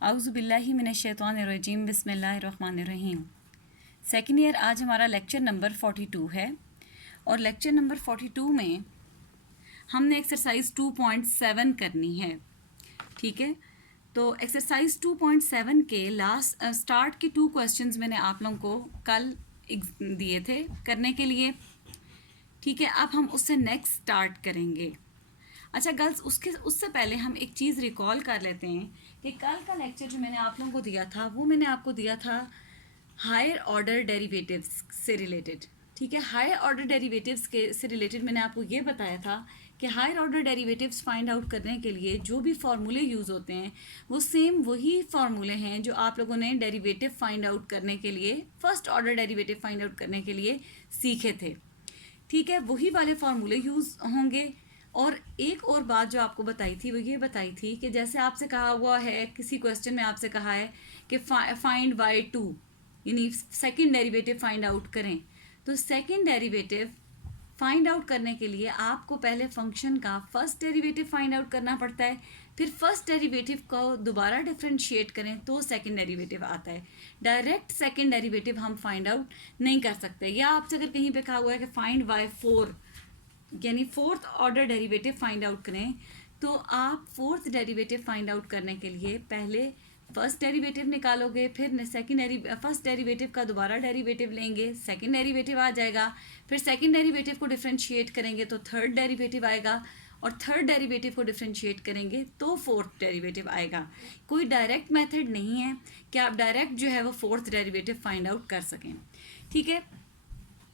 आउज़ुबिल्लाहि मिनश्शैतानिर्रजीम बिस्मिल्लाहिर्रहमानिर्रहीम। Second year आज हमारा लेक्चर नंबर 42 है और लेक्चर नंबर 42 में हमने एक्सरसाइज 2.7 करनी है। ठीक है, तो एक्सरसाइज 2.7 के लास्ट स्टार्ट के 2 क्वेश्चंस मैंने आप लोगों को कल दिए थे करने के लिए। ठीक है, अब हम उससे नेक्स्ट स्टार्ट करेंगे। अच्छा गर्ल्स, उससे पहले हम एक चीज़ रिकॉल कर लेते हैं कि कल का लेक्चर जो मैंने आप लोगों को दिया था वो मैंने आपको दिया था हायर ऑर्डर डेरिवेटिव्स से रिलेटेड। ठीक है, हायर ऑर्डर डेरिवेटिव्स के से रिलेटेड मैंने आपको ये बताया था कि higher order derivatives find out करने के लिए जो भी फार्मूले यूज़ होते हैं वो सेम वही फार्मूले हैं जो आप लोगों ने डेरिवेटिव फाइंड आउट करने के लिए, first order derivative find out करने के लिए सीखे थे। ठीक है, वही वाले फार्मूले यूज़ होंगे। और एक और बात जो आपको बताई थी वो ये बताई थी कि जैसे आपसे कहा हुआ है, किसी क्वेश्चन में आपसे कहा है कि फाइंड y2 यानी सेकंड डेरिवेटिव फाइंड आउट करें, तो सेकंड डेरिवेटिव फाइंड आउट करने के लिए आपको पहले फंक्शन का फर्स्ट डेरिवेटिव फाइंड आउट करना पड़ता है, फिर फर्स्ट डेरिवेटिव को दोबारा डिफरेंशिएट करें तो सेकंड डेरिवेटिव आता है। डायरेक्ट सेकंड डेरिवेटिव हम फाइंड आउट नहीं कर सकते। या आपसे अगर कहीं पे कहा हुआ है कि फाइंड y4 यानी fourth order derivative find out करें, तो आप फोर्थ डेरिवेटिव फाइंड आउट करने के लिए पहले फर्स्ट डेरिवेटिव निकालोगे, फिर फर्स्ट डेरिवेटिव का दोबारा डेरिवेटिव लेंगे, सेकंड डेरिवेटिव आ जाएगा, फिर सेकंड डेरिवेटिव को डिफरेंशिएट करेंगे तो थर्ड डेरिवेटिव आएगा, और थर्ड डेरिवेटिव को डिफरेंशिएट करेंगे तो फोर्थ डेरिवेटिव आएगा। कोई डायरेक्ट मेथड नहीं है कि आप डायरेक्ट जो है वो फोर्थ डेरिवेटिव फाइंड आउट कर सकें। ठीक है,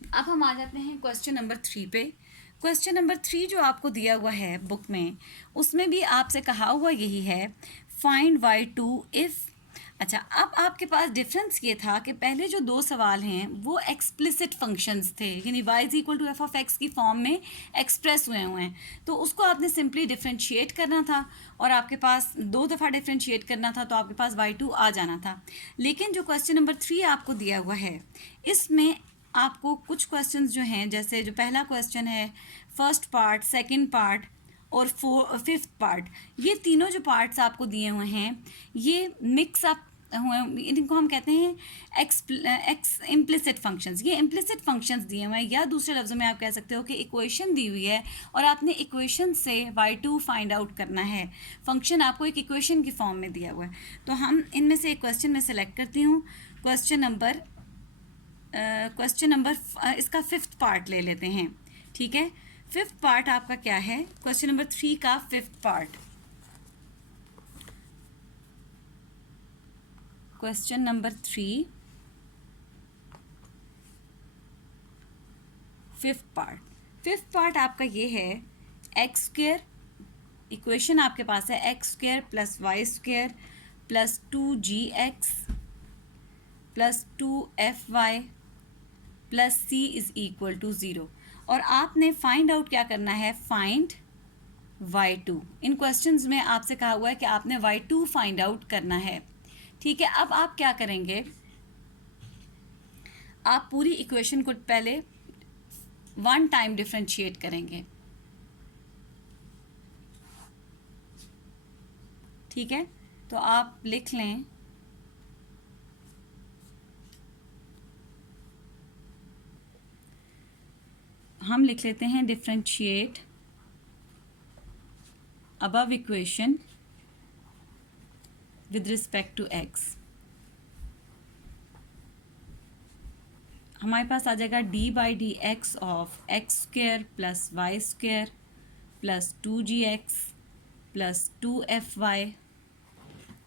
अब हम आ जाते हैं क्वेश्चन नंबर 3 पे। क्वेश्चन नंबर 3 जो आपको दिया हुआ है बुक में, उसमें भी आपसे कहा हुआ यही है फाइंड y2 इफ़। अच्छा, अब आपके पास डिफरेंस ये था कि पहले जो 2 सवाल हैं वो एक्सप्लिसिट फंक्शंस थे, यानी y is equal to f of x की फॉर्म में एक्सप्रेस हुए हैं, तो उसको आपने सिंपली डिफरेंशिएट करना था और आपके पास 2 दफ़ा डिफरेंशिएट करना था तो आपके पास y2 आ जाना था। लेकिन जो क्वेश्चन नंबर 3 आपको दिया हुआ है इसमें आपको कुछ क्वेश्चंस जो हैं, जैसे जो पहला क्वेश्चन है फर्स्ट पार्ट, सेकंड पार्ट और फिफ्थ पार्ट, ये तीनों जो पार्ट्स आपको दिए हुए हैं ये मिक्स अप हुए, इनको हम कहते हैं इम्प्लिसिट फंक्शंस। ये इम्प्लिसिट फंक्शंस दिए हुए हैं, या दूसरे लफ्ज़ों में आप कह सकते हो कि इक्वेशन दी हुई है और आपने इक्वेशन से y2 फाइंड आउट करना है। फंक्शन आपको एक इक्वेशन की फॉर्म में दिया हुआ है, तो हम इनमें से एक क्वेश्चन में सेलेक्ट करती हूँ। क्वेश्चन नंबर इसका फिफ्थ पार्ट ले लेते हैं। ठीक है, फिफ्थ पार्ट आपका क्या है, क्वेश्चन नंबर 3 का fifth part. Question number 3 fifth part आपका ये है एक्स स्क्वेयर, इक्वेशन आपके पास है x square plus y square plus 2gx plus 2fy plus c is equal to 0, और आपने फाइंड आउट क्या करना है, फाइंड y2। इन क्वेश्चंस में आपसे कहा हुआ है कि आपने y2 फाइंड आउट करना है। ठीक है, अब आप क्या करेंगे, आप पूरी इक्वेशन को पहले 1 टाइम डिफरेंशिएट करेंगे। ठीक है, तो आप लिख लें हम लिख लेते हैं differentiate above equation with respect to x। हमारे पास आ जाएगा d/dx of x square plus y square plus 2gx plus 2fy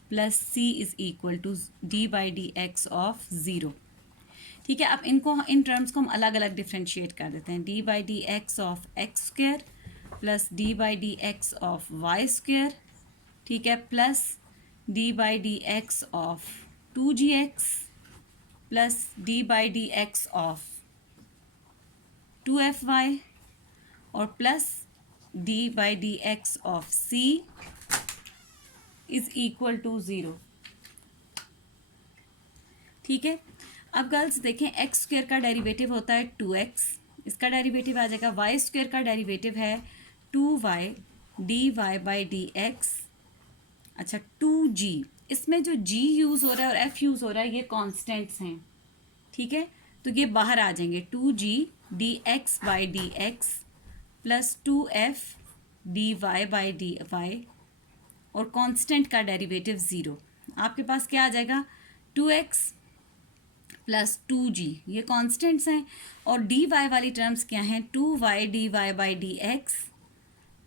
plus c is equal to d/dx of 0। ठीक है, अब इन टर्म्स को हम अलग अलग डिफरेंशिएट कर देते हैं। d/dx of x square plus d/dx of y square, ठीक है, plus d/dx of 2gx plus d/dx of 2fy और plus d/dx of c is equal to 0। ठीक है, अब गर्ल्स देखें, एक्स स्क्वेयर का डेरिवेटिव होता है 2x, इसका डेरिवेटिव आ जाएगा, वाई स्क्वेयर का डेरिवेटिव है 2y dy/dx, अच्छा 2g इसमें जो g यूज़ हो रहा है और f यूज़ हो रहा है ये कॉन्स्टेंट्स हैं, ठीक है। तो ये बाहर आ जाएंगे, 2g dx by d x plus 2f dy by d y, और कांस्टेंट का डेरिवेटिव 0। आपके पास क्या आ जाएगा, 2x प्लस 2g, ये कांस्टेंट्स हैं, और dy वाली टर्म्स क्या हैं, 2y dy by d x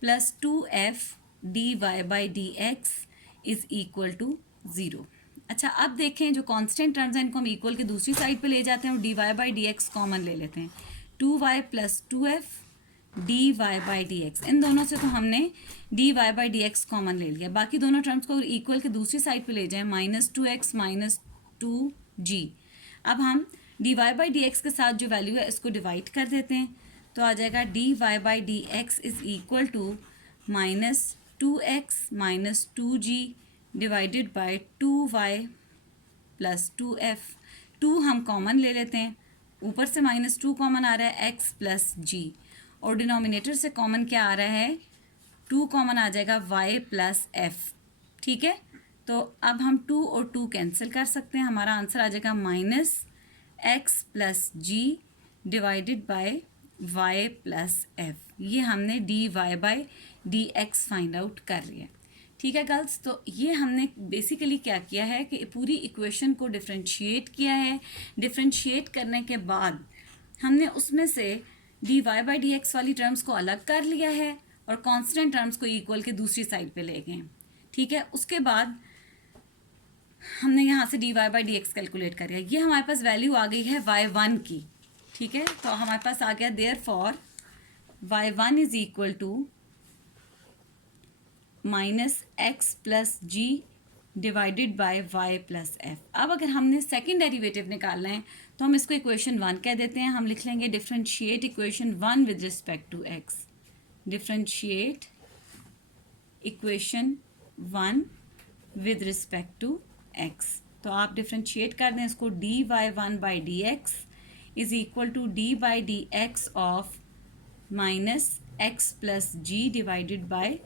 plus 2f dy by d x is equal to 0। अच्छा, अब देखें जो कांस्टेंट टर्म्स हैं इनको हम इक्वल के दूसरी साइड पे ले जाते हैं और dy by d x common ले लेते हैं, 2y plus 2f dy by d x, इन दोनों से तो हमने dy by d x common ले लिया। बाकी दोनों टर्म्स को इक्वल के दूसरी साइड पे ले जाएं, -2x माइनस 2g। अब हम dy बाई डी एक्स के साथ जो वैल्यू है इसको डिवाइड कर देते हैं, तो आ जाएगा dy by d x is equal to -2x minus 2g divided by 2y plus 2f। 2 हम कॉमन ले लेते हैं, ऊपर से -2 कॉमन आ रहा है, x प्लस g, और डिनोमिनेटर से कॉमन क्या आ रहा है, 2 कॉमन आ जाएगा, y प्लस f, ठीक है। तो अब हम 2 और 2 कैंसिल कर सकते हैं, हमारा आंसर आ जाएगा -x plus g divided by y plus f। ये हमने dy by d x find out कर लिया, ठीक है गर्ल्स। तो ये हमने बेसिकली क्या किया है कि पूरी इक्वेशन को डिफ्रेंशिएट किया है। डिफ्रेंशिएट करने के बाद हमने उसमें से dy बाई डी एक्स वाली टर्म्स को अलग कर लिया है और कांस्टेंट टर्म्स को इक्वल के दूसरी साइड पे ले गए, ठीक है। उसके बाद हमने यहाँ से dy by d x calculate कर लिया। ये हमारे पास वैल्यू आ गई है y1 की, ठीक है। तो हमारे पास आ गया therefore y1 is equal to -x plus g divided by y plus f। अब अगर हमने सेकेंड डेरिवेटिव निकालना है तो हम इसको इक्वेशन 1 कह देते हैं। हम लिख लेंगे differentiate equation 1 with respect to x, differentiate equation 1 with respect to x। तो आप डिफरेंशिएट कर दें इसको, dy1 by d x is equal to d by d x of -x plus g divided by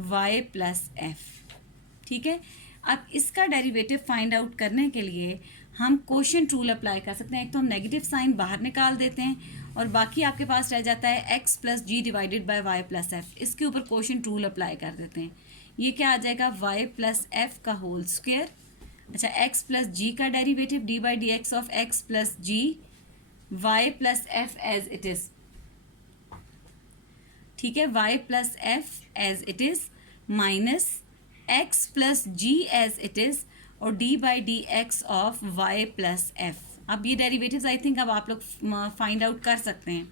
y plus f, ठीक है। अब इसका derivative find out करने के लिए हम कोशेंट रूल अप्लाई कर सकते हैं। एक तो हम नेगेटिव साइन बाहर निकाल देते हैं और बाकी आपके पास रह जाता है x plus g divided by y plus f. इसके ऊपर कोशेंट रूल अप्लाई कर देते हैं। ये क्या आ जाएगा, y प्लस एफ का होल स्क्वायर। अच्छा, x प्लस जी का derivative d by d x of x plus g y plus f as it is, ठीक है। y plus f as it is minus x plus g as it is और d by d x of y plus f. अब ये derivatives I think अब आप लोग find out कर सकते हैं,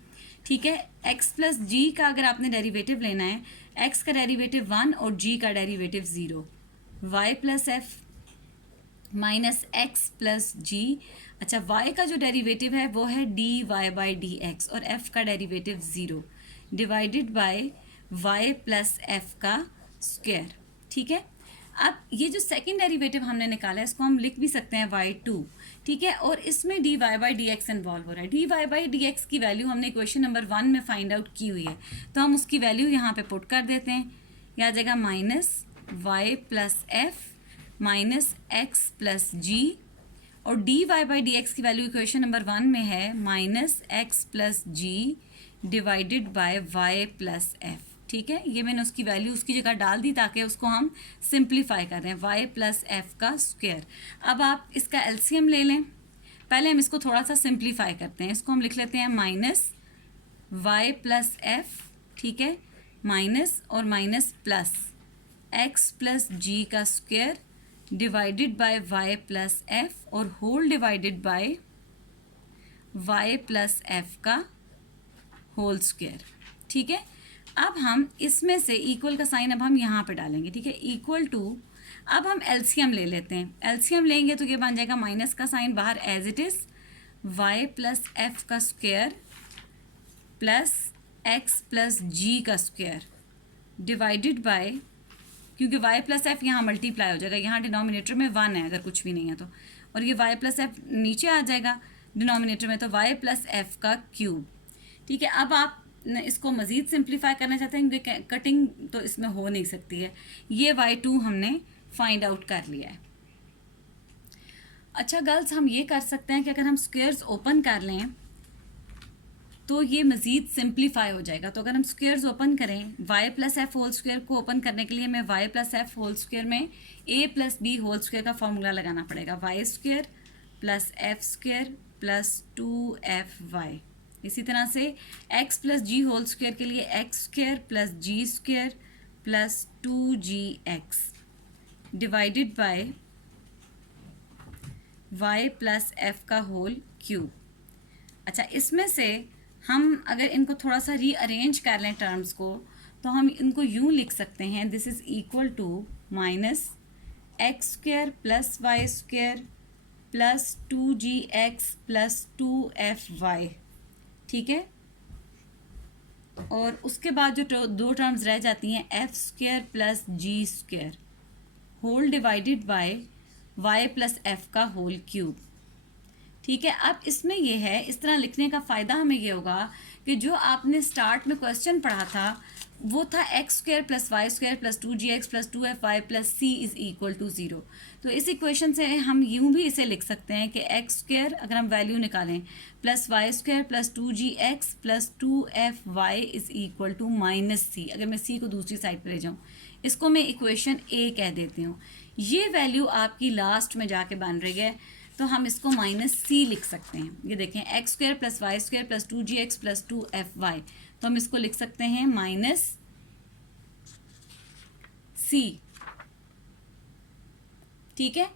ठीक है। x प्लस जी का अगर आपने डेरिवेटिव लेना है, x का डेरिवेटिव 1 और g का derivative 0, y plus f minus x plus g. अच्छा, y का जो डेरिवेटिव है वो है dy बाई डी एक्स और f का derivative 0 divided by y plus f का स्क्वायर, ठीक है। अब ये जो सेकंड डेरिवेटिव हमने निकाला है इसको हम लिख भी सकते हैं y2, ठीक है। और इसमें dy by d x involve हो रहा है। dy बाई डी एक्स की वैल्यू हमने इक्वेशन नंबर 1 में फाइंड आउट की हुई है, तो हम उसकी वैल्यू यहाँ पे पुट कर देते हैं। यह आ जाएगा minus y plus f minus x plus g, और dy बाई डी एक्स की वैल्यू इक्वेशन नंबर 1 में है minus x plus g divided by y plus f, ठीक है। ये मैंने उसकी वैल्यू उसकी जगह डाल दी ताकि उसको हम सिंप्लीफाई कर रहे हैं, y प्लस एफ का स्क्वायर। अब आप इसका एलसीएम ले लें। पहले हम इसको थोड़ा सा सिंप्लीफाई करते हैं। इसको हम लिख लेते हैं माइनस y प्लस एफ, ठीक है, माइनस और minus plus x plus g का square divided by y plus f और whole divided by y plus f का होल स्क्वायर, ठीक है। अब हम इसमें से इक्वल का साइन अब हम यहाँ पे डालेंगे, ठीक है, इक्वल टू। अब हम एलसीएम ले लेते हैं। एलसीएम लेंगे तो ये बन जाएगा माइनस का साइन बाहर as it is y plus f का square plus x plus g का स्क्वायर डिवाइडेड बाय, क्योंकि y प्लस एफ यहाँ मल्टीप्लाई हो जाएगा, यहाँ डिनोमिनेटर में 1 है अगर कुछ भी नहीं है तो, और ये y प्लस एफ नीचे आ जाएगा डिनोमिनेटर में, तो y प्लस एफ का क्यूब, ठीक है। अब आप इसको मज़ीद सिंप्लीफाई करना चाहते हैं क्योंकि कटिंग तो इसमें हो नहीं सकती है। ये y2 हमने फाइंड आउट कर लिया है, अच्छा गर्ल्स, हम ये कर सकते हैं कि अगर हम स्क्वेयर्स ओपन कर लें तो ये मज़ीद सिंप्लीफाई हो जाएगा। तो अगर हम स्क्वेयर्स ओपन करें, y plus f whole square को ओपन करने के लिए हमें y plus f whole square में a plus b whole square का फॉर्मूला लगाना पड़ेगा, y square plus f square plus 2fy। इसी तरह से x plus g whole square के लिए x square plus g square plus 2gx divided by y plus f का होल क्यूब। अच्छा, इसमें से हम अगर इनको थोड़ा सा रीअरेंज कर लें टर्म्स को, तो हम इनको यूं लिख सकते हैं, this is equal to minus x square plus y square plus 2gx plus 2fy। ठीक है, और उसके बाद जो दो टर्म्स रह जाती हैं, f square plus g square whole divided by y plus f का होल क्यूब। ठीक है, अब इसमें यह है, इस तरह लिखने का फ़ायदा हमें ये होगा कि जो आपने स्टार्ट में क्वेश्चन पढ़ा था वो था x square plus y square plus 2gx plus 2fy plus c is equal to 0। तो इस इक्वेशन से हम यूं भी इसे लिख सकते हैं कि एक्स स्क्वेयर अगर हम वैल्यू निकालें plus y square plus 2gx plus 2fy is equal to minus c। अगर मैं c को दूसरी साइड पर ले जाऊँ, इसको मैं इक्वेशन a कह देती हूँ। ये वैल्यू आपकी लास्ट में जाके बन रही है, तो हम इसको माइनस सी लिख सकते हैं। ये देखें, x square plus y square plus 2gx plus 2fy, तो हम इसको लिख सकते हैं माइनस सी। ठीक है,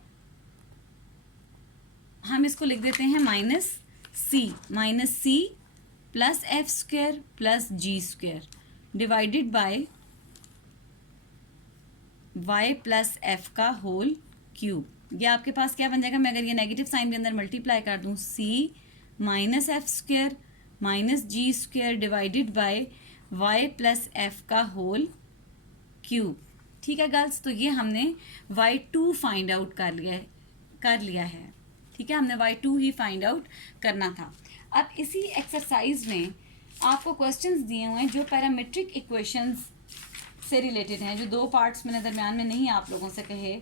हम इसको लिख देते हैं minus c plus f square plus g square divided by y plus f का होल क्यूब। ये आपके पास क्या बन जाएगा, मैं अगर ये नेगेटिव साइन के अंदर मल्टीप्लाई कर दूं, c minus f square minus g square divided by y plus f का होल क्यूब। ठीक है गर्ल्स, तो ये हमने y2 फाइंड आउट कर लिया है। ठीक है, हमने y2 ही फाइंड आउट करना था। अब इसी एक्सरसाइज में आपको क्वेश्चंस दिए हुए हैं जो पैरामीट्रिक इक्वेशंस से रिलेटेड हैं, जो दो पार्ट्स मैंने दरमियान में नहीं आप लोगों से कहे।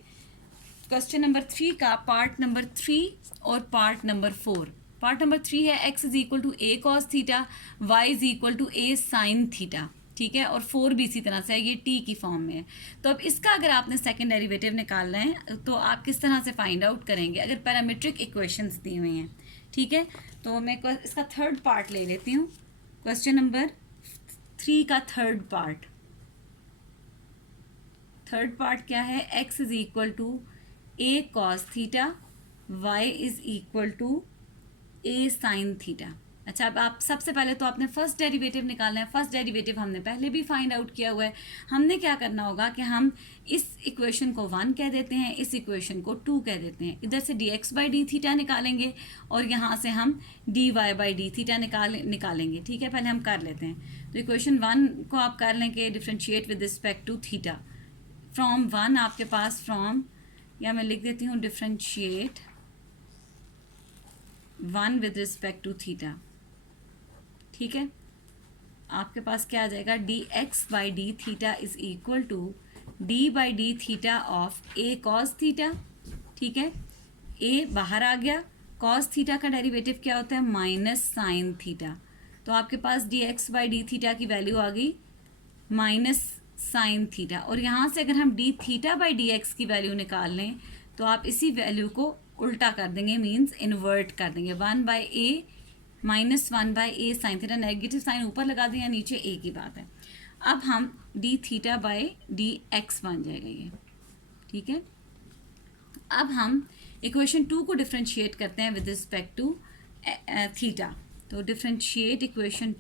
क्वेश्चन नंबर 3 का पार्ट नंबर 3 और पार्ट नंबर 4। पार्ट नंबर 3 है x is equal to a cos theta, y is equal to a sine theta. ठीक है, और 4 भी इसी तरह से है, ये t की फॉर्म में है। तो अब इसका अगर आपने सेकंड डेरिवेटिव निकालना है तो आप किस तरह से फाइंड आउट करेंगे अगर पैरामीट्रिक इक्वेशंस दी हुई हैं। ठीक है, तो मैं इसका थर्ड पार्ट ले लेती हूँ। क्वेश्चन नंबर 3 का थर्ड पार्ट क्या है, x is equal to a cos theta, y is equal to a sine theta. अच्छा, अब आप सबसे पहले तो आपने फर्स्ट डेरिवेटिव निकालना है। फर्स्ट डेरिवेटिव हमने पहले भी फाइंड आउट किया हुआ है। हमने क्या करना होगा कि हम इस इक्वेशन को 1 कह देते हैं, इस इक्वेशन को 2 कह देते हैं। इधर से dx बाई डी थीटा निकालेंगे और यहाँ से हम dy बाई डी थीटा निकालेंगे। ठीक है, पहले हम कर लेते हैं। तो इक्वेशन 1 को आप कर लें कि differentiate with respect to theta from 1, आपके पास फ्रॉम, या मैं लिख देती हूँ differentiate 1 with respect to theta. ठीक है, आपके पास क्या आ जाएगा, d x by d theta is equal to d by d theta of a cos theta. ठीक है, ए बाहर आ गया, कॉस थीटा का डेरिवेटिव क्या होता है, माइनस साइन थीटा। तो आपके पास d x by d theta की वैल्यू आ गई माइनस साइन थीटा, और यहाँ से अगर हम d theta by d x की वैल्यू निकाल लें तो आप इसी वैल्यू को उल्टा कर देंगे, मीन्स इन्वर्ट कर देंगे। 1 by a minus 1 by a sine theta, negative sign ऊपर लगा दें या नीचे, ए की बात है। अब हम d theta by d x बन जाएगा ये। ठीक है, अब हम इक्वेशन 2 को डिफ्रेंशिएट करते हैं विद रिस्पेक्ट टू थीटा। तो differentiate equation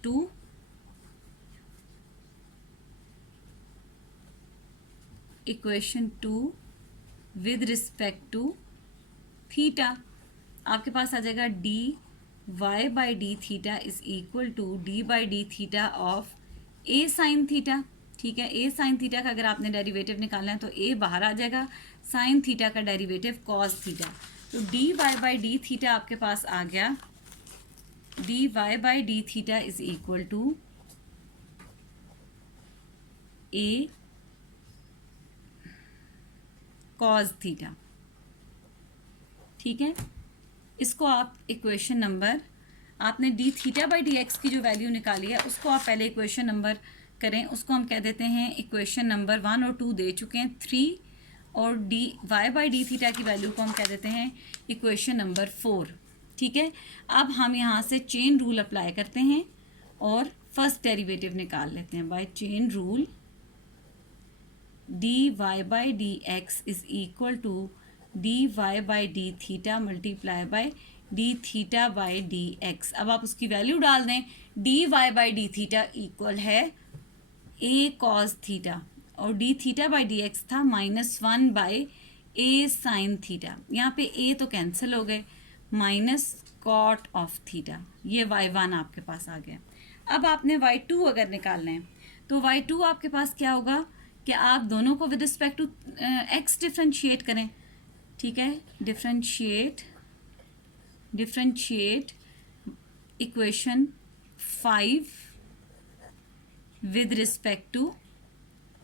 2 with respect to theta. आपके पास आ जाएगा d y by d theta is equal to d by d theta of a sine theta. ठीक है, ए साइन थीटा का अगर आपने डेरिवेटिव निकालना है तो ए बाहर आ जाएगा, साइन थीटा का डेरिवेटिव कॉस थीटा। तो d y by d theta आपके पास आ गया, d y by d theta is equal to a cos theta. ठीक है, इसको आप इक्वेशन नंबर, आपने d theta by d x की जो वैल्यू निकाली है उसको आप पहले इक्वेशन नंबर करें, उसको हम कह देते हैं इक्वेशन नंबर 1 और 2 दे चुके हैं 3, और d y by d theta की वैल्यू को हम कह देते हैं इक्वेशन नंबर 4। ठीक है, अब हम यहाँ से चेन रूल अप्लाई करते हैं और फर्स्ट डेरिवेटिव निकाल लेते हैं। By chain rule d y by d x is equal to d y by d theta multiply by d theta by d x. अब आप उसकी वैल्यू डाल दें, d y by d theta equal है a cos theta और d theta by d x था -1 by a sine theta. यहाँ पे ए तो कैंसिल हो गए, माइनस कॉट ऑफ थीटा, ये y1 आपके पास आ गया। अब आपने y2 अगर निकालना है तो y2 आपके पास क्या होगा कि आप दोनों को with respect to x differentiate करें। ठीक है, differentiate equation 5 with respect to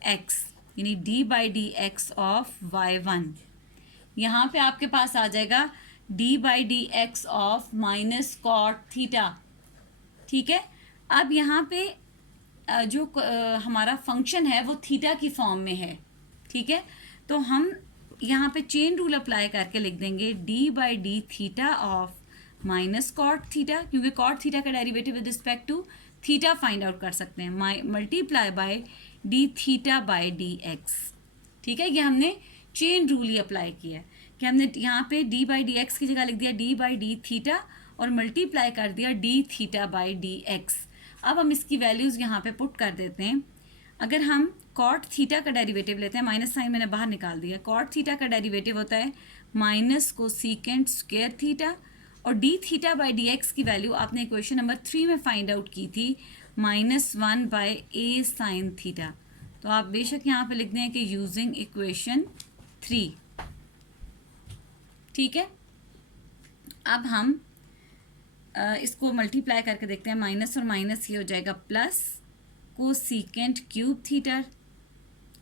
x, यानी d by d x of y1। यहाँ पे आपके पास आ जाएगा d by d x of minus cot theta. ठीक है, अब यहाँ पे जो हमारा फंक्शन है वो थीटा की फॉर्म में है। ठीक है, तो हम यहाँ पे चेन रूल अप्लाई करके लिख देंगे d by d theta of minus cot theta, क्योंकि कॉट थीटा का derivative with respect to theta find out कर सकते हैं, multiply by d theta by d x. ठीक है, ये हमने चेन रूल ही अप्लाई किया है कि हमने यहाँ पे d बाई डी एक्स की जगह लिख दिया d बाई डी थीटा और मल्टीप्लाई कर दिया d theta by d x. अब हम इसकी वैल्यूज़ यहाँ पे पुट कर देते हैं। अगर हम कॉट थीटा का डेरिवेटिव लेते हैं, माइनस साइन मैंने बाहर निकाल दिया, कॉट थीटा का डेरिवेटिव होता है माइनस कोसेकेंट स्क्वायर थीटा, और d theta by d x की वैल्यू आपने इक्वेशन नंबर 3 में फाइंड आउट की थी -1 बाय ए साइन थीटा। तो आप बेशक यहाँ पे लिख दें कि यूजिंग इक्वेशन 3। ठीक है, अब हम इसको मल्टीप्लाई करके देखते हैं, माइनस और माइनस ये हो जाएगा प्लस कोसेकेंट क्यूब थीटा,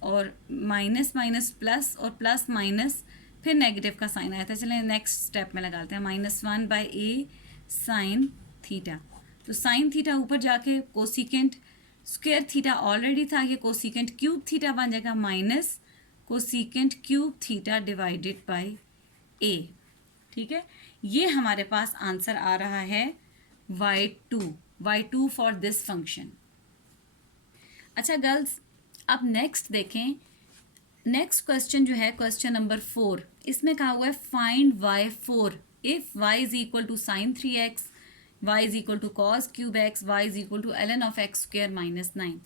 और माइनस माइनस प्लस और प्लस माइनस फिर नेगेटिव का साइन आया था। चलें नेक्स्ट स्टेप में लगाते हैं, -1 बाई ए साइन थीटा। तो साइन थीटा ऊपर जाके कोसेकेंट स्क्वायर थीटा ऑलरेडी था, ये कोसेकेंट क्यूब थीटा बन जाएगा minus cosecant cube theta divided by a. ठीक है, ये हमारे पास आंसर आ रहा है y2 फॉर दिस फंक्शन। अच्छा गर्ल्स, अब नेक्स्ट देखें, नेक्स्ट क्वेश्चन जो है क्वेश्चन नंबर 4, इसमें कहा हुआ है find y4 if y is equal to sine 3x, y is equal to cos cube x, y is equal to ln of x square -9।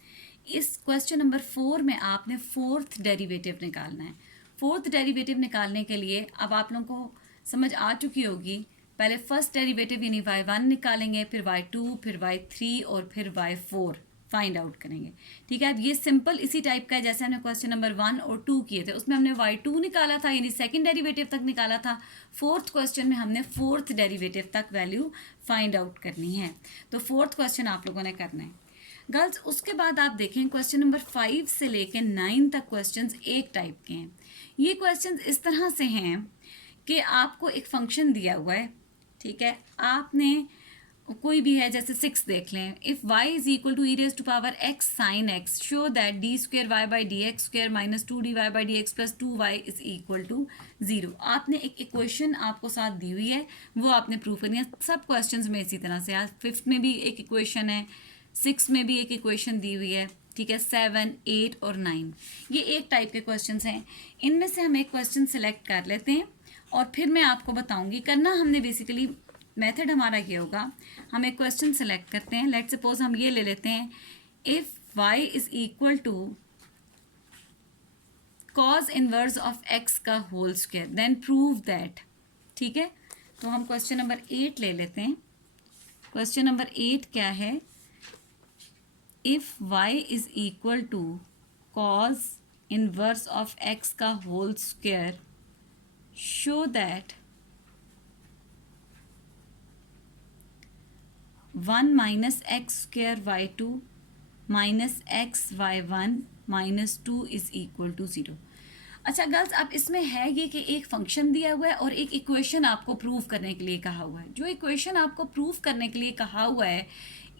इस क्वेश्चन नंबर 4 में आपने फोर्थ डेरिवेटिव निकालना है। फोर्थ डेरिवेटिव निकालने के लिए अब आप लोगों को समझ आ चुकी होगी, पहले फर्स्ट डेरिवेटिव यानी y1 निकालेंगे, फिर y2, फिर y3 और फिर y4 फाइंड आउट करेंगे। ठीक है, अब ये सिंपल इसी टाइप का है जैसे हमने क्वेश्चन नंबर 1 और 2 किए थे, उसमें हमने y2 निकाला था यानी सेकंड डेरिवेटिव तक निकाला था। फोर्थ क्वेश्चन में हमने फोर्थ डेरिवेटिव तक वैल्यू फाइंड आउट करनी है। तो फोर्थ क्वेश्चन आप लोगों ने करना है गर्ल्स। उसके बाद आप देखें क्वेश्चन नंबर 5 से लेकर 9 तक क्वेश्चन एक टाइप के हैं। ये क्वेश्चन इस तरह से हैं कि आपको एक फंक्शन दिया हुआ है। ठीक है, आपने कोई भी है, जैसे 6 देख लें, if y is equal to e raise to power x sine x show that d square y by d x square minus 2 d y by d x plus 2y is equal to 0। आपने एक equation आपको साथ दी हुई है, वो आपने prove करनी है। सब क्वेश्चंस में इसी तरह से, आज 5th में भी एक इक्वेशन है, 6 में भी एक इक्वेशन दी हुई है। ठीक है, 7, 8 और 9 ये एक टाइप के क्वेश्चन हैं। इनमें से हम एक क्वेश्चन सिलेक्ट कर लेते हैं और फिर मैं आपको बताऊंगी। करना हमने बेसिकली मेथड हमारा ये होगा, हम एक क्वेश्चन सेलेक्ट करते हैं। लेट सपोज हम ये ले लेते हैं, if y is equal to cos inverse of x का whole square then prove that. ठीक है, तो हम क्वेश्चन नंबर 8 ले लेते हैं। क्वेश्चन नंबर 8 क्या है, if y is equal to cos inverse of x का whole square show that 1 minus x square y2 minus x y1 minus 2 is equal to 0। अच्छा गर्ल्स, अब इसमें है ये कि एक फंक्शन दिया हुआ है और एक इक्वेशन आपको प्रूव करने के लिए कहा हुआ है। जो इक्वेशन आपको प्रूव करने के लिए कहा हुआ है,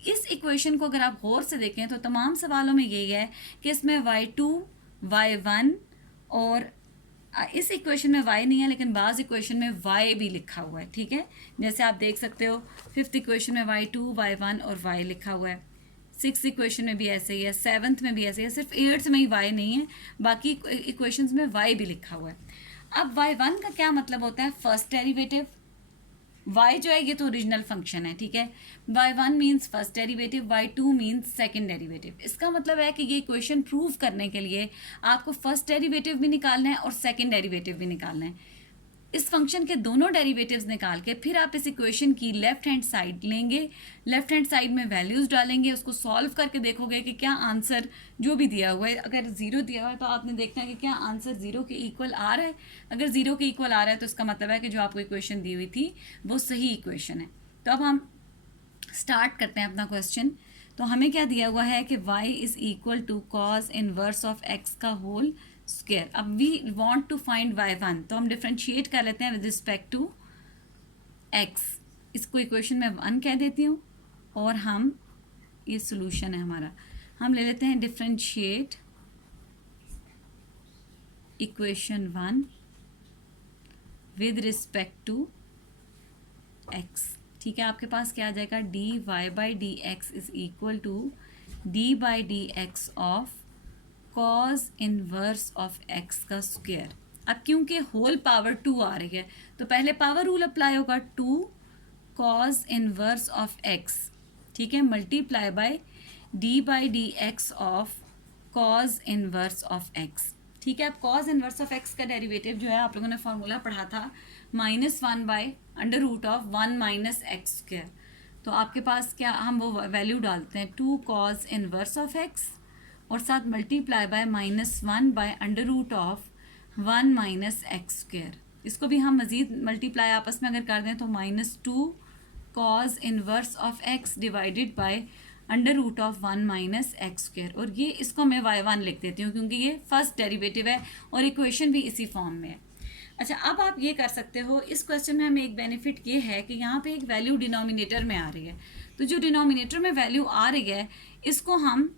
इस इक्वेशन को अगर आप गौर से देखें तो तमाम सवालों में यही है कि इसमें y2, y1 और इस इक्वेशन में y नहीं है, लेकिन बाज़ इक्वेशन में y भी लिखा हुआ है। ठीक है, जैसे आप देख सकते हो 5th इक्वेशन में y2, y1 और y लिखा हुआ है। 6th इक्वेशन में भी ऐसे ही है, 7th में भी ऐसे ही है, सिर्फ 8th में ही y नहीं है, बाकी इक्वेशंस में y भी लिखा हुआ है। अब y1 का क्या मतलब होता है? First derivative. y जो है ये तो ओरिजिनल फंक्शन है, ठीक है। y1 means first derivative, y2 means second derivative. इसका मतलब है कि ये इक्वेशन प्रूव करने के लिए आपको फर्स्ट डेरिवेटिव भी निकालना है और सेकंड डेरिवेटिव भी निकालना है। इस फंक्शन के दोनों डेरिवेटिव्स निकाल के फिर आप इस इक्वेशन की लेफ्ट हैंड साइड लेंगे, लेफ्ट हैंड साइड में वैल्यूज डालेंगे, उसको सॉल्व करके देखोगे कि क्या आंसर जो भी दिया हुआ है, अगर ज़ीरो दिया हुआ है तो आपने देखना है कि क्या आंसर ज़ीरो के इक्वल आ रहा है। अगर ज़ीरो के इक्वल आ रहा है तो इसका मतलब है कि जो आपको इक्वेशन दी हुई थी वो सही इक्वेशन है। तो अब हम स्टार्ट करते हैं अपना क्वेश्चन। तो हमें क्या दिया हुआ है कि y is equal to cos inverse of x का होल स्क्वायर। अब we want to find y1, तो हम डिफ्रेंशिएट कर लेते हैं विद रिस्पेक्ट टू x। इसको इक्वेशन में 1 कह देती हूँ और हम, ये सोल्यूशन है हमारा, हम ले लेते हैं differentiate equation 1 with respect to x। ठीक है, आपके पास क्या आ जाएगा? dy by d x is equal to d by d x of cos inverse of x का स्क्वायर। अब क्योंकि होल पावर 2 आ रही है तो पहले पावर रूल अप्लाई होगा, 2 कॉज इनवर्स ऑफ x, ठीक है, multiply by d by d x of cos inverse of x। ठीक है, अब कॉज इनवर्स ऑफ x का डेरिवेटिव जो है आप लोगों ने फॉर्मूला पढ़ा था -1 by under root of 1 minus x square. तो आपके पास क्या, हम वो वैल्यू डालते हैं 2 कॉज इनवर्स ऑफ x और साथ multiply by -1 by under root of 1 minus x square. इसको भी हम मज़ीद मल्टीप्लाई आपस में अगर कर दें तो -2 cos inverse of x divided by under root of 1 minus x square. और ये इसको मैं y1 लिख देती हूँ क्योंकि ये फर्स्ट डेरिवेटिव है और इक्वेशन भी इसी फॉर्म में है। अच्छा, अब आप ये कर सकते हो, इस क्वेश्चन में हमें एक बेनिफिट ये है कि यहाँ पे एक वैल्यू डिनोमिनेटर में आ रही है, तो जो डिनोमिनेटर में वैल्यू आ रही है इसको हम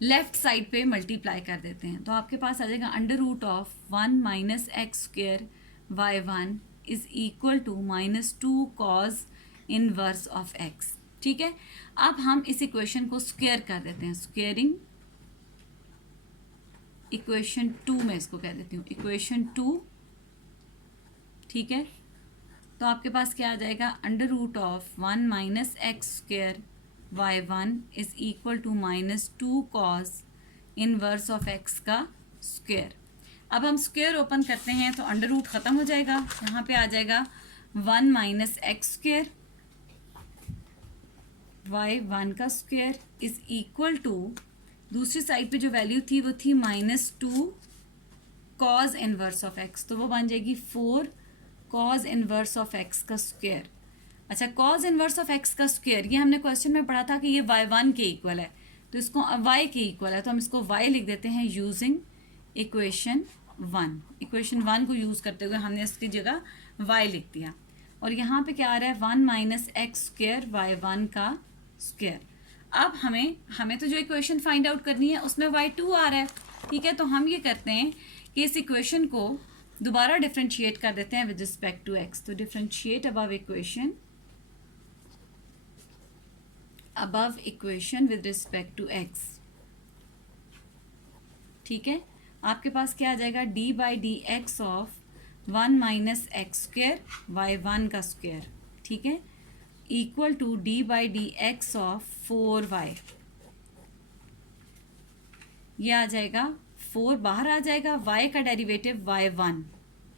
लेफ्ट साइड पे मल्टीप्लाई कर देते हैं। तो आपके पास आ जाएगा under root of 1 minus x square y1 is equal to -2 cos inverse of x। ठीक है, अब हम इस इक्वेशन को स्क्वायर कर देते हैं, स्क्वेयरिंग इक्वेशन 2 में इसको कह देती हूँ इक्वेशन 2। ठीक है, तो आपके पास क्या आ जाएगा? Under root of 1 minus x square y1 is equal to -2 cos inverse of x का स्क्वायर। अब हम स्क्वायर ओपन करते हैं तो अंडर रूट ख़त्म हो जाएगा, यहाँ पे आ जाएगा 1 माइनस एक्स स्क्वायर y1 का स्क्वायर इज इक्वल टू, दूसरी साइड पे जो वैल्यू थी वो थी -2 कॉज इनवर्स ऑफ x, तो वो बन जाएगी 4 कॉज इनवर्स ऑफ x का स्क्वायर। अच्छा, कॉज इनवर्स ऑफ x का स्क्वायर ये हमने क्वेश्चन में पढ़ा था कि ये y1 के इक्वल है, तो इसको y के इक्वल है तो हम इसको y लिख देते हैं यूजिंग इक्वेशन 1। इक्वेशन 1 को यूज़ करते हुए हमने इसकी जगह y लिख दिया और यहाँ पे क्या आ रहा है? 1 माइनस एक्स स्क्वायर y1 का स्क्वायर। अब हमें तो जो इक्वेशन फाइंड आउट करनी है उसमें y2 आ रहा है। ठीक है, तो हम ये करते हैं कि इस इक्वेशन को दोबारा डिफ्रेंशिएट कर देते हैं विद रिस्पेक्ट टू x। तो differentiate above equation with respect to x। ठीक है, आपके पास क्या आ जाएगा? D by d x of 1 minus x square y1 का स्क्वायर, ठीक है, equal to d by d x of 4y। ये आ जाएगा 4 बाहर आ जाएगा, y का डेरिवेटिव y1।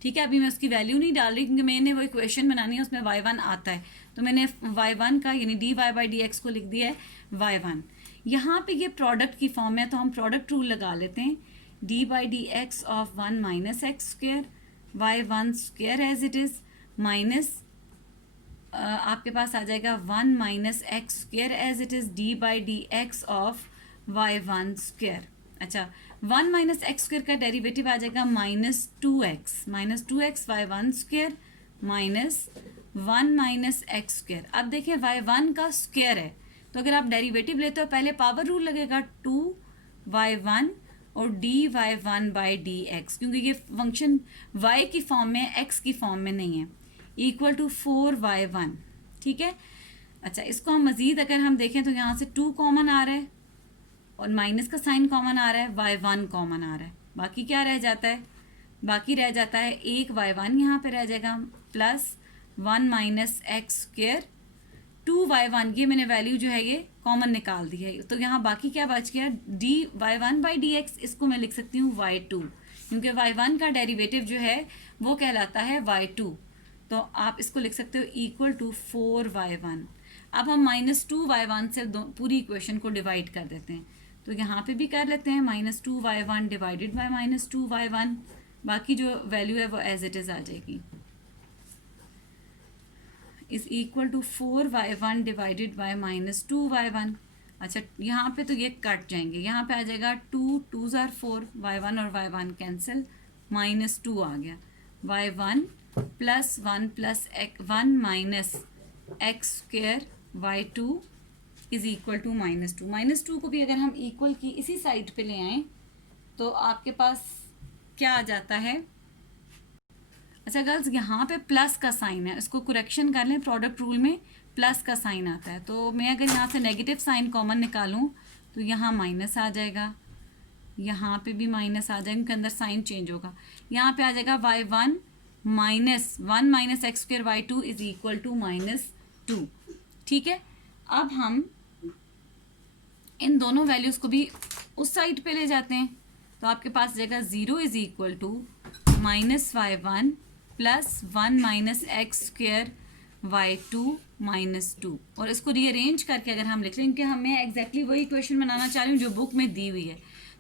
ठीक है, अभी मैं उसकी वैल्यू नहीं डाल रही क्योंकि मैंने वो इक्वेशन बनानी है उसमें y1 आता है, तो मैंने y1 का यानी dy बाई डी एक्स को लिख दिया है y1। यहाँ पे ये प्रोडक्ट की फॉर्म है तो हम प्रोडक्ट रूल लगा लेते हैं, d by d x of 1 minus x square y1 square as it is minus आपके पास आ जाएगा 1 minus x square as it is d by d x of y1 square. अच्छा, 1 माइनस एक्स स्क्र का derivative आ जाएगा -2x, -2x y1 square minus 1 minus x square. अब देखिए y1 का स्क्र है, तो अगर आप डेरिवेटिव लेते हो पहले पावर रूल लगेगा 2y1 और dy1/dx, क्योंकि ये फंक्शन y की फॉर्म में है, x की फॉर्म में नहीं है, इक्वल टू 4y1। ठीक है। अच्छा, इसको हम मज़ीद अगर हम देखें तो यहाँ से 2 कॉमन आ रहा है और माइनस का साइन कॉमन आ रहा है, y1 कॉमन आ रहा है, बाकी क्या रह जाता है, बाकी रह जाता है एक y1 यहाँ पे रह जाएगा plus 1 minus x square 2y1, ये मैंने वैल्यू जो है ये कॉमन निकाल दी है, तो यहाँ बाकी क्या बच गया dy1/dx, इसको मैं लिख सकती हूँ y2, क्योंकि y1 का डेरिवेटिव जो है वो कहलाता है y2, तो आप इसको लिख सकते हो इक्वल टू 4y1। अब हम -2y1 से पूरी इक्वेशन को डिवाइड कर देते हैं, तो यहाँ पे भी कर लेते हैं -2y1 डिवाइडेड बाय -2y1, बाकी जो वैल्यू है वो एज इट इज़ आ जाएगी, is equal to 4y1 divided by -2y1। अच्छा, यहाँ पे तो ये कट जाएंगे, यहाँ पे आ जाएगा 2 2s are 4, y1 और y1 कैंसिल, -2 आ गया, y1 plus 1 plus 1 minus x square y2 is equal to -2। -2 को भी अगर हम इक्वल की इसी साइड पे ले आएँ तो आपके पास क्या आ जाता है। अच्छा गर्ल्स, यहाँ पे प्लस का साइन है, इसको करेक्शन कर लें, प्रोडक्ट रूल में प्लस का साइन आता है, तो मैं अगर यहाँ से नेगेटिव साइन कॉमन निकालूँ तो यहाँ माइनस आ जाएगा, यहाँ पे भी माइनस आ जाएगा, उनके अंदर साइन चेंज होगा, यहाँ पे आ जाएगा y1 minus 1 minus x square y2 is equal to -2। ठीक है। अब हम इन दोनों वैल्यूज़ को भी उस साइड पे ले जाते हैं, तो आपके पास जाएगा 0 is equal to -y1 plus 1 minus x square y2 -2, और इसको रीअरेंज करके अगर हम लिख लें, क्योंकि हमें एग्जैक्टली वही इक्वेशन बनाना चाह रही हूँ जो बुक में दी हुई है,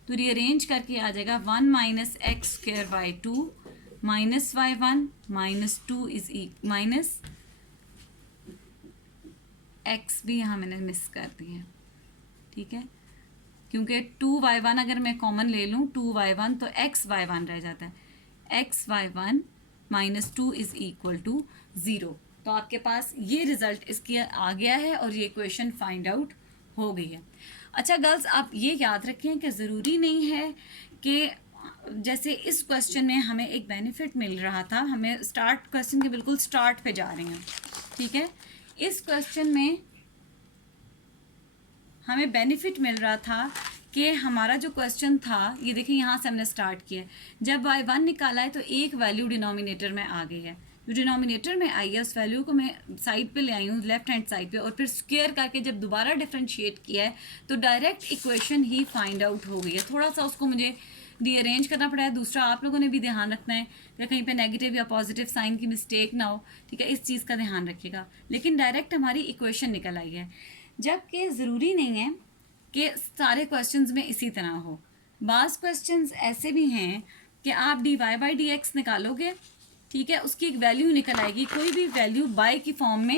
तो रीअरेंज करके आ जाएगा 1 minus x square y2 minus y1 -2 is minus x भी यहाँ मैंने मिस कर दी है। ठीक है, क्योंकि 2y1 अगर मैं कॉमन ले लूँ 2y1 तो xy1 रह जाता है, xy1 -2 इज़ इक्वल टू 0। तो आपके पास ये रिज़ल्ट इसकी आ गया है और ये इक्वेशन फाइंड आउट हो गई है। अच्छा गर्ल्स, आप ये याद रखें कि ज़रूरी नहीं है कि जैसे इस क्वेश्चन में हमें एक बेनिफिट मिल रहा था, हमें स्टार्ट क्वेश्चन के बिल्कुल स्टार्ट पे जा रहे हैं। ठीक है, इस क्वेश्चन में हमें बेनिफिट मिल रहा था कि हमारा जो क्वेश्चन था, ये देखिए यहाँ से हमने स्टार्ट किया, जब y1 निकाला है तो एक वैल्यू डिनोमिनेटर में आ गई है, जो डिनोमिनेटर में आई है उस वैल्यू को मैं साइड पे ले आई हूँ लेफ्ट हैंड साइड पे, और फिर स्क्वायर करके जब दोबारा डिफ्रेंशिएट किया है तो डायरेक्ट इक्वेशन ही फाइंड आउट हो गई है। थोड़ा सा उसको मुझे रीअरेंज करना पड़ा है, दूसरा आप लोगों ने भी ध्यान रखना है कि कहीं पे नेगेटिव या पॉजिटिव साइन की मिस्टेक ना हो। ठीक है, इस चीज़ का ध्यान रखिएगा, लेकिन डायरेक्ट हमारी इक्वेशन निकल आई है, जबकि ज़रूरी नहीं है कि सारे क्वेश्चंस में इसी तरह हो। बाज़ क्वेश्चंस ऐसे भी हैं कि आप dy/dx निकालोगे, ठीक है, उसकी एक वैल्यू निकल आएगी, कोई भी वैल्यू बाय की फॉर्म में,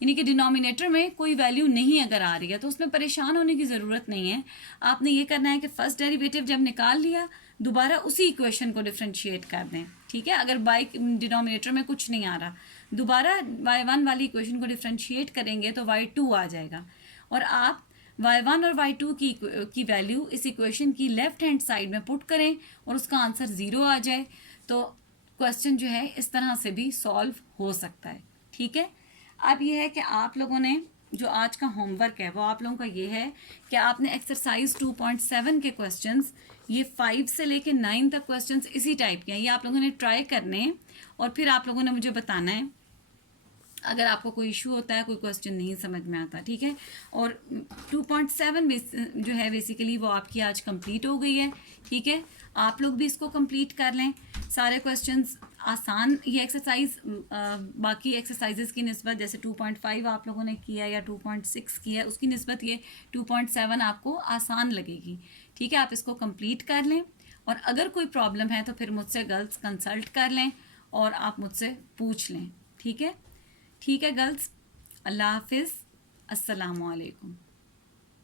यानी कि डिनोमिनेटर में कोई वैल्यू नहीं अगर आ रही है तो उसमें परेशान होने की ज़रूरत नहीं है। आपने ये करना है कि फर्स्ट डेरिवेटिव जब निकाल लिया दोबारा उसी इक्वेशन को डिफ्रेंशिएट कर दें। ठीक है, अगर बाय डिनोमिनेटर में कुछ नहीं आ रहा, दोबारा y1 वाली इक्वेशन को डिफ्रेंशिएट करेंगे तो y2 आ जाएगा, और आप y1 और y2 की वैल्यू इस इक्वेशन की लेफ्ट हैंड साइड में पुट करें और उसका आंसर 0 आ जाए, तो क्वेश्चन जो है इस तरह से भी सॉल्व हो सकता है। ठीक है, अब ये है कि आप लोगों ने जो आज का होमवर्क है वो आप लोगों का ये है कि आपने एक्सरसाइज 2.7 के क्वेश्चंस, ये 5 से लेके 9 तक क्वेश्चंस इसी टाइप के हैं, ये आप लोगों ने ट्राई करने हैं और फिर आप लोगों ने मुझे बताना है अगर आपको कोई इशू होता है, कोई क्वेश्चन नहीं समझ में आता। ठीक है, और 2.7 जो है बेसिकली वो आपकी आज कंप्लीट हो गई है। ठीक है, आप लोग भी इसको कंप्लीट कर लें, सारे क्वेश्चंस आसान, ये एक्सरसाइज बाकी एक्सरसाइजेस की निस्बत, जैसे 2.5 आप लोगों ने किया या 2.6 किया, उसकी निस्बत ये 2.7 आपको आसान लगेगी। ठीक है, आप इसको कंप्लीट कर लें, और अगर कोई प्रॉब्लम है तो फिर मुझसे गर्ल्स कंसल्ट कर लें और आप मुझसे पूछ लें। ठीक है गर्ल्स, अल्लाह हाफिज़, अस्सलामु अलैकुम।